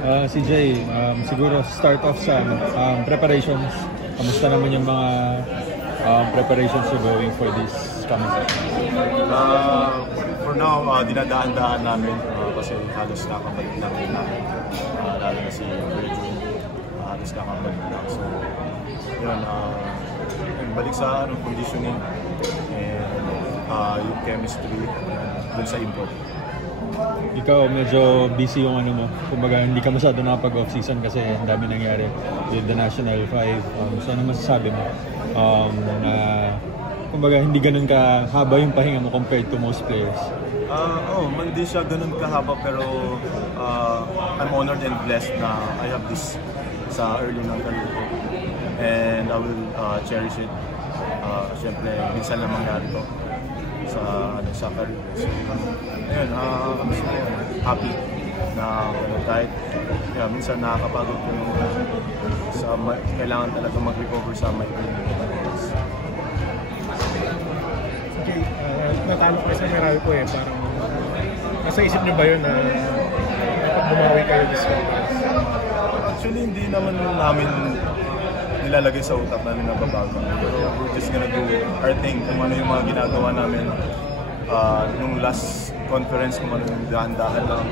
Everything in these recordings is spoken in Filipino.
Si Jay, siguro start off sa preparations. Kamusta naman yung mga preparations you're going for this coming season? For now, dinadaan-daan namin kasi halos kakabalik namin lalo na si Virgin, halos kakabalik na. So, yun, balik sa conditioning and yung chemistry dun sa import. Ikaw, medyo busy yung ano mo. Kumbaga, hindi ka masyado nakapag-off-season kasi ang dami nangyari with the National 5. So, ano masasabi mo? Kumbaga, hindi ganun kahaba yung pahinga mo compared to most players. Hindi siya ganun kahaba pero I'm honored and blessed na I have this sa early ng career ko. And I will cherish it. Siyempre, minsan lang mangyari to sa career. So, ayun, happy na kahit minsan nakakapagod yung kailangan talaga mag-recover sa my career. Okay, natalo kayo sa Meralco parang nasa isip niyo ba yun na dapat bumawi kayo this week? Actually, hindi naman namin nilalagay sa utak namin na babago. Pero we're just gonna do our thing kung ano yung mga ginagawa namin nung last conference, kung ano yung dahan-dahan lang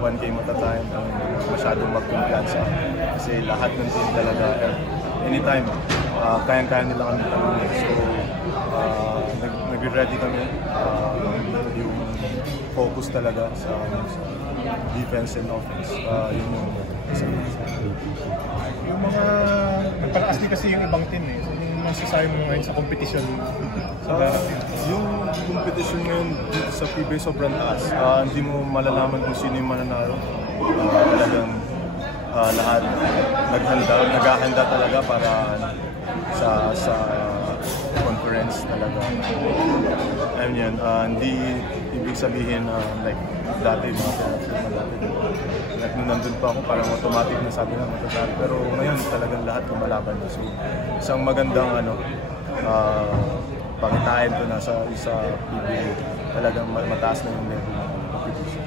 1 game at a time, masyadong magkumpiyansa kasi lahat ng team talaga anytime kayang-kaya nila kami tanongin. So nag-ready kami yung focus talaga sa defense and offense. Yun yung mga nagpalakas din kasi yung ibang team so yung masasabi mo ngayon sa competition sa yung competition ngayon dito sa PBA sobrang taas. Hindi mo malalaman kung sino yung mananalo. Talagang lahat naghahanda talaga para sa conference talaga. Ayun yan, hindi ibig sabihin like dati nung nandun pa ako parang automatic na sabi na matatalo. Pero ngayon talagang lahat lumalaban. So isang magandang pangitain ko na sa PBA, talagang mataas na yung level ng competition.